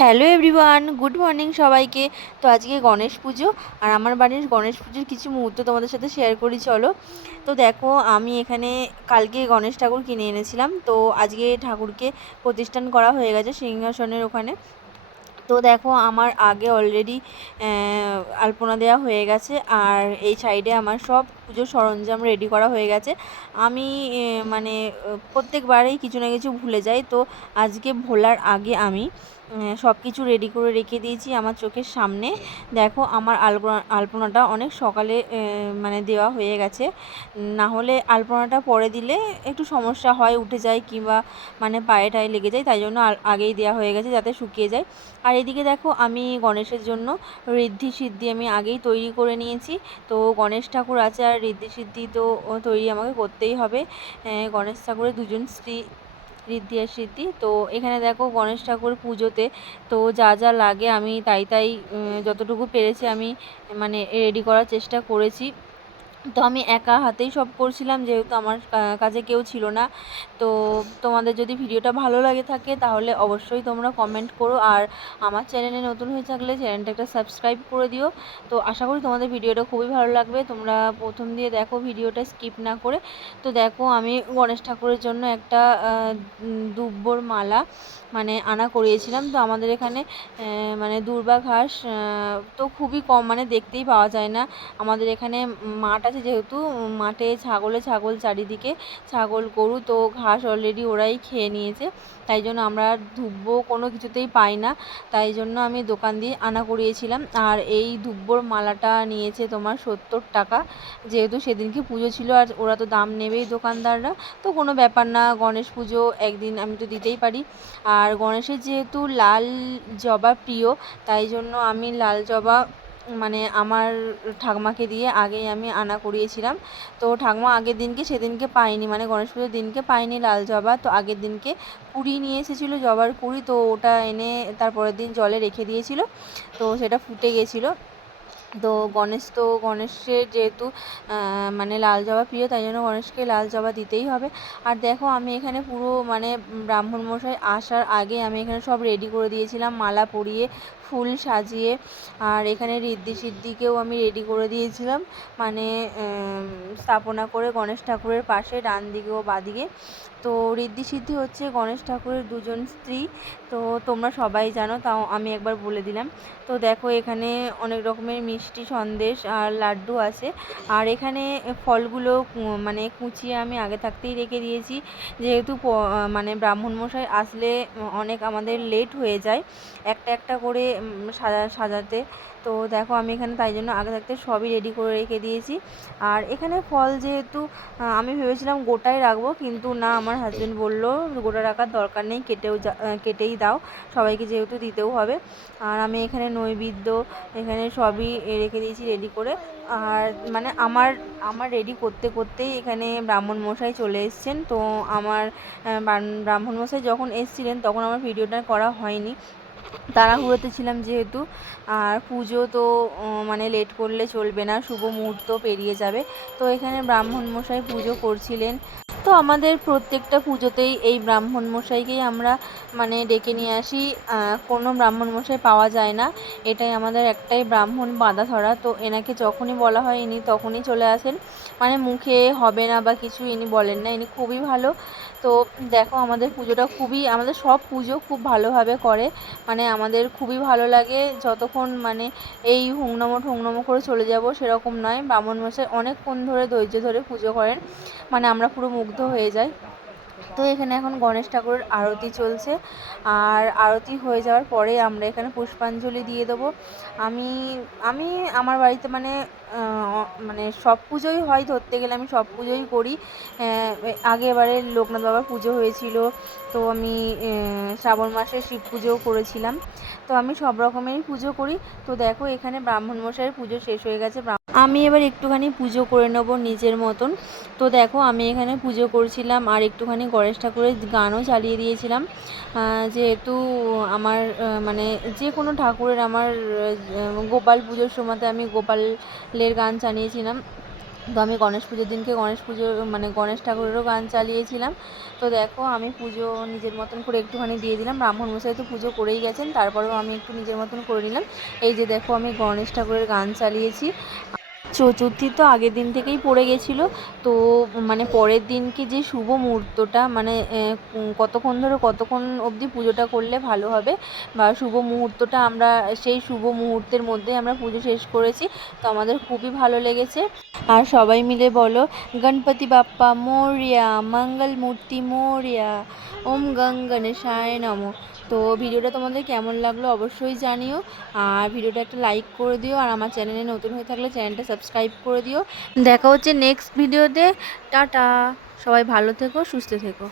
Hello everyone, good morning সবাইকে। তো আজকে গণেশ পুজো, আর আমার বাড়ির গণেশ পুজোর কিছু মুহূর্ত তোমাদের সাথে শেয়ার করি, চলো। তো দেখো, আমি এখানে কালকে গণেশ ঠাকুর কিনে এনেছিলাম। তো আজকে ঠাকুরকে প্রতিষ্ঠান করা হয়ে গেছে সিংহাসনের ওখানে। তো দেখো, আমার আগে অলরেডি আলপনা দেওয়া হয়ে গেছে, আর এই সাইডে আমার সব পুজোর সরঞ্জাম রেডি করা হয়ে গেছে। আমি মানে প্রত্যেকবারেই কিছু না কিছু ভুলে যাই। তো আজকে ভোলার আগে আমি সব কিছু রেডি করে রেখে দিয়েছি আমার চোখের সামনে। দেখো, আমার আলপনা, আলপনাটা অনেক সকালে মানে দেওয়া হয়ে গেছে। না হলে আলপনাটা পরে দিলে একটু সমস্যা হয়, উঠে যায় কিংবা মানে পায়ে টায়ে লেগে যায়, তাই জন্য আগেই দেওয়া হয়ে গেছে যাতে শুকিয়ে যায়। আর এদিকে দেখো, আমি গণেশের জন্য ঋদ্ধি সিদ্ধি আমি আগেই তৈরি করে নিয়েছি। তো গণেশ ঠাকুর আছে আর ঋদ্ধি সিদ্ধি তো তৈরি আমাকে করতেই হবে। গণেশ ঠাকুরের দুজন স্ত্রী ঋদ্ধি আর সিদ্ধি। তো এখানে দেখো গণেশ ঠাকুর পুজোতে তো যা যা লাগে আমি তাই তাই যতটুকু পেরেছি আমি মানে রেডি করার চেষ্টা করেছি। তো আমি একা হাতেই সব করছিলাম, যেহেতু আমার কাছে কেউ ছিল না। তো তোমাদের যদি ভিডিওটা ভালো লাগে থাকে, তাহলে অবশ্যই তোমরা কমেন্ট করো। আর আমার চ্যানেলে নতুন হয়ে থাকলে চ্যানেলটা একটা সাবস্ক্রাইব করে দিও। তো আশা করি তোমাদের ভিডিওটা খুবই ভালো লাগবে। তোমরা প্রথম দিয়ে দেখো ভিডিওটা স্কিপ না করে। তো দেখো আমি গণেশ ঠাকুরের জন্য একটা দুব্বর মালা মানে আনা করিয়েছিলাম। তো আমাদের এখানে মানে দুর্বা ঘাস তো খুবই কম মানে দেখতেই পাওয়া যায় না। আমাদের এখানে মাঠ আছে যেহেতু মাঠে ছাগলে ছাগল চারিদিকে, ছাগল, গরু তো ঘাস অলরেডি ওরাই খেয়ে নিয়েছে। তাই জন্য আমরা ধুব্বো কোনো কিছুতেই পাই না। তাই জন্য আমি দোকান দিয়ে আনা করিয়েছিলাম। আর এই ধুব্বোর মালাটা নিয়েছে তোমার সত্তর টাকা। যেহেতু সেদিনকে পুজো ছিল আর ওরা তো দাম নেবেই দোকানদাররা, তো কোনো ব্যাপার না, গণেশ পুজো একদিন আমি তো দিতেই পারি। আর গণেশের যেহেতু লাল জবা প্রিয়, তাই জন্য আমি লাল জবা মানে আমার ঠাকমাকে দিয়ে আগেই আমি আনা করিয়েছিলাম। তো ঠাকমা আগের দিনকে সেদিনকে পাইনি মানে গণেশ পুজোর দিনকে পাইনি লাল জবা। তো আগের দিনকে কুড়ি নিয়ে এসেছিল, জবার কুড়ি। তো ওটা এনে তারপরের দিন জলে রেখে দিয়েছিল। তো সেটা ফুটে গেছিল। তো গণেশ, তো গণেশের যেহেতু মানে লাল জবা প্রিয়, তাই জন্য গণেশকে লাল জবা দিতেই হবে। আর দেখো, আমি এখানে পুরো মানে ব্রাহ্মণ মশাই আসার আগে আমি এখানে সব রেডি করে দিয়েছিলাম, মালা পরিয়ে, ফুল সাজিয়ে, আর এখানে ঋদ্ধি সিদ্ধিকেও আমি রেডি করে দিয়েছিলাম। মানে স্থাপনা করে গণেশ ঠাকুরের পাশে, ডান দিকে ও বাদিকে তো ঋদ্ধি সিদ্ধি হচ্ছে গণেশ ঠাকুরের দুজন স্ত্রী। তো তোমরা সবাই জানো, তাও আমি একবার বলে দিলাম। তো দেখো, এখানে অনেক রকমের মিষ্টি সন্দেশ আর লাড্ডু আছে। আর এখানে ফলগুলো মানে কুচিয়ে আমি আগে থাকতেই রেখে দিয়েছি। যেহেতু মানে ব্রাহ্মণ মশাই আসলে অনেক আমাদের লেট হয়ে যায় একটা একটা করে সাজা, সাজাতে। তো দেখো আমি এখানে তাই জন্য আগে থাকতে সবই রেডি করে রেখে দিয়েছি। আর এখানে ফল যেহেতু আমি ভেবেছিলাম গোটাই রাখব কিন্তু না, আমার হাজব্যান্ড বলল গোটা রাখার দরকার নেই, কেটেও কেটেই দাও। সবাইকে যেহেতু দিতেও হবে। আর আমি এখানে নৈবেদ্য, এখানে সবই রেখে দিয়েছি রেডি করে। আর মানে আমার আমার রেডি করতে করতেই এখানে ব্রাহ্মণ মশাই চলে এসছেন। তো আমার ব্রাহ্মণ মশাই যখন এসছিলেন তখন আমার ভিডিওটা করা হয়নি। তাড়াহুড়োতে ছিলাম যেহেতু। আর পুজো তো মানে লেট করলে চলবে না। শুভ মুহূর্ত পেরিয়ে যাবে। তো এখানে ব্রাহ্মণ মশাই পুজো করছিলেন। তো আমাদের প্রত্যেকটা পুজোতেই এই ব্রাহ্মণ মশাইকেই আমরা মানে ডেকে নিয়ে আসি। কোনো ব্রাহ্মণ মশাই পাওয়া যায় না। এটাই আমাদের একটাই ব্রাহ্মণ বাঁধা ধরা। তো এনাকে যখনই বলা হয়, ইনি তখনই চলে আসেন। মানে মুখে হবে না বা কিছু ইনি বলেন না। ইনি খুবই ভালো। তো দেখো, আমাদের পুজোটা খুবই, আমাদের সব পুজো খুব ভালোভাবে করে। মানে আমাদের খুবই ভালো লাগে। যতক্ষণ মানে এই হুংনমো ঠুংনমো করে চলে যাব সেরকম নয়। ব্রাহ্মণ মশাই অনেকক্ষণ ধরে ধৈর্য ধরে পুজো করেন। মানে আমরা পুরো মুগ্ধ হয়ে যায়। তো এখানে এখন গণেশ ঠাকুরের আরতি চলছে। আর আরতি হয়ে যাওয়ার পরে আমরা এখানে পুষ্পাঞ্জলি দিয়ে দেবো। আমি আমি আমার বাড়িতে মানে মানে সব পুজোই হয় ধরতে গেলে আমি সব পুজোই করি। আগেবারে লোকনাথ বাবার পুজো হয়েছিল। তো আমি শ্রাবণ মাসে শিব পুজোও করেছিলাম। তো আমি সব রকমেরই পুজো করি। তো দেখো এখানে ব্রাহ্মণ মশাইয়ের পুজো শেষ হয়ে গেছে। আমি এবার একটুখানি পুজো করে নেব নিজের মতন। তো দেখো, আমি এখানে পুজো করছিলাম আর একটুখানি গণেশ ঠাকুরের গানও চালিয়ে দিয়েছিলাম। যেহেতু আমার মানে যে কোনো ঠাকুরের আমার গোপাল পুজোর সময়তে আমি গোপালের গান চালিয়েছিলাম। তো আমি গণেশ পুজোর দিনকে গণেশ পুজো মানে গণেশ ঠাকুরেরও গান চালিয়েছিলাম। তো দেখো, আমি পুজো নিজের মতন করে একটুখানি দিয়ে দিলাম। ব্রাহ্মণ মশাই তো পুজো করেই গেছেন, তারপরেও আমি একটু নিজের মতন করে নিলাম। এই যে দেখো, আমি গণেশ ঠাকুরের গান চালিয়েছি। চতুর্থী তো আগের দিন থেকেই পড়ে গেছিল। তো মানে পরের দিনকে যে শুভ মুহূর্তটা মানে কতক্ষণ ধরে কতক্ষণ অবধি পুজোটা করলে ভালো হবে বা শুভ মুহূর্তটা আমরা, সেই শুভ মুহূর্তের মধ্যে আমরা পুজো শেষ করেছি। তো আমাদের খুবই ভালো লেগেছে। আর সবাই মিলে বলো, গণপতি বাপ্পা, মোরিয়া মঙ্গল মূর্তি মোরিয়া, ওম গং গণেশায় নমঃ। তো ভিডিওটা তোমাদের কেমন লাগল অবশ্যই জানিও। আর ভিডিওটা একটা লাইক করে দিও, আর আমার চ্যানেলে নতুন হয়ে থাকলে চ্যানেলটা সাবস্ক্রাইব করে দিও। দেখা হচ্ছে নেক্সট ভিডিওতে টাটা! সবাই ভালো থেকো, সুস্থ থেকো।